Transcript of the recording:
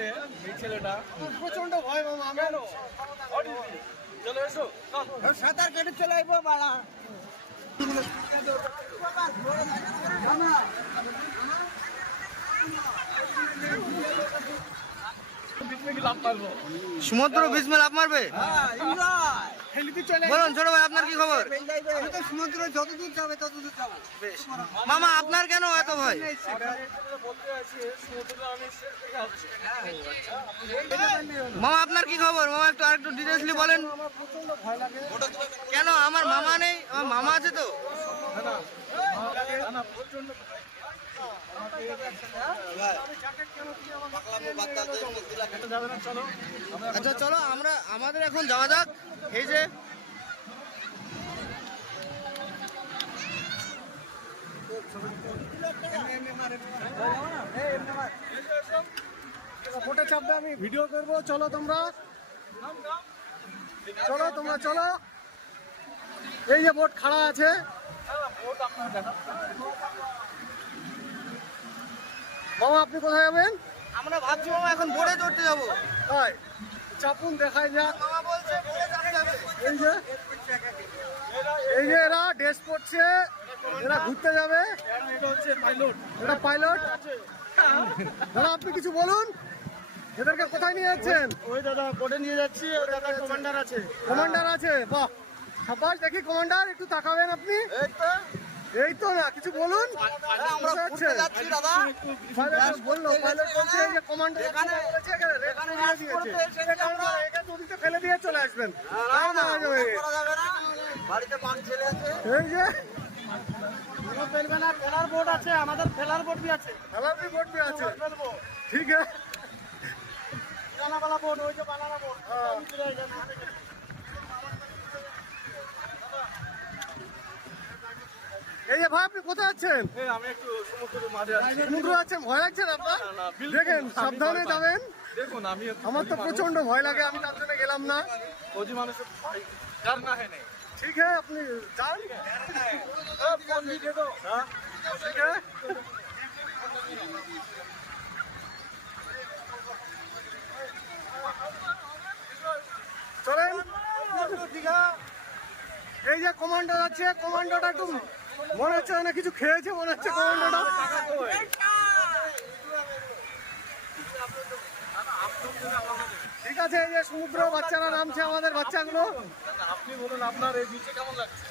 আসছে এই ছেলেটা। প্রচন্ড ভয় মামা কেন? চলে এসো। সাঁতার কেটে চলে আইবো বাড়া লাভ পারবো। সমুদ্র বীজ মে লাভ মারবে? বলুন ছোট ভাই, আপনার কি খবর? আমি তো সমুদ্র যতদূর যাবে ততদূর যাবো। মামা আপনার কেন এত ভয়? বলতে আছি সমুদ্রে আমি থেকে আসছি। মামা আপনার কি খবর? মামা একটু আরেকটু ডিটেইলসলি বলেন। আমার প্রচন্ড ভয় লাগে। কেন? আমার মামা নেই, আমার মামা আছে তো। না প্রচন্ড যাবে না, চলো। আচ্ছা চলো আমাদের এখন যাওয়া যাক। এই যে ফটো চাপবে, আমি ভিডিও করবো। চলো তোমরা চলো। এই যে বোট খাড়া আছে, মামা আপনি কোথায় যাবেন? আমরা ভাবছি মামা এখন বোটে চড়তে যাবো। তাই চাপুন দেখায় যাক। মামা বলছে বোটে চড়তে যাবে। এই যে এরা ড্রেস পরছে, এরা ঘুরতে যাবে। এটা হচ্ছে পাইলট। এটা পাইলট। দাদা আপনি কিছু বলুন, এদেরকে কোথায় নিয়ে যাচ্ছেন? ওই দাদা বোটে নিয়ে যাচ্ছি, ওই দাদা কমান্ডার আছে। কমান্ডার আছে, বাহ সাবাস। দেখি কমান্ডার, একটু তাকাবেন আপনি। এই তো না, কিছু বলুন। আমরা ঘুরতে যাচ্ছি দাদা। পাইলট বললো, পাইলট বলছে এই যে কমান্ডার বলেছে এখানে নিয়ে দিয়েছে। এখানে নদীতে ফেলে দিয়ে চলে আসবেন। তাই না যাবে। বাড়িতে পাঁচ ছেলে আছে। এই যে ফেলবে না, ফেলার বোট আছে, আমাদের ফেলার বোট বি আছে। খেলাপি বোট भी আছে, ফেলবো ঠিক আছে। বানানা বোট, ওই যে বানানা বোট। এই যে ভাই আপনি কোথায় আছেন? আমি একটু সমুদ্রের মাঝে আছি। সমুদ্র আছেন, ভয় লাগছে না আপনার? না, বিলকুল দেখেন না, আমি সাবধানে ভয় পাই। যাবেন। দেখুন আমি একটু আমার তো ফৌজি প্রচন্ড ভয় লাগে, আমি তার জন্য গেলাম না। মানুষ, ফৌজি মানুষের ভয় डर ना है नहीं। ঠিক আছে আপনি যান। फोन भी दे दो। হ্যাঁ ঠিক আছে। চলেন। এই যে কমান্ডো আছে, কমান্ডোটা একটু মনে হচ্ছে না কিছু খেয়েছে, মনে হচ্ছে কমান্ডোটা। ঠিক আছে, এই যে সমুদ্র বাচ্চারা নামছে, আমাদের বাচ্চাগুলো। আপনি বলুন আপনার এই বিচে কেমন লাগছে?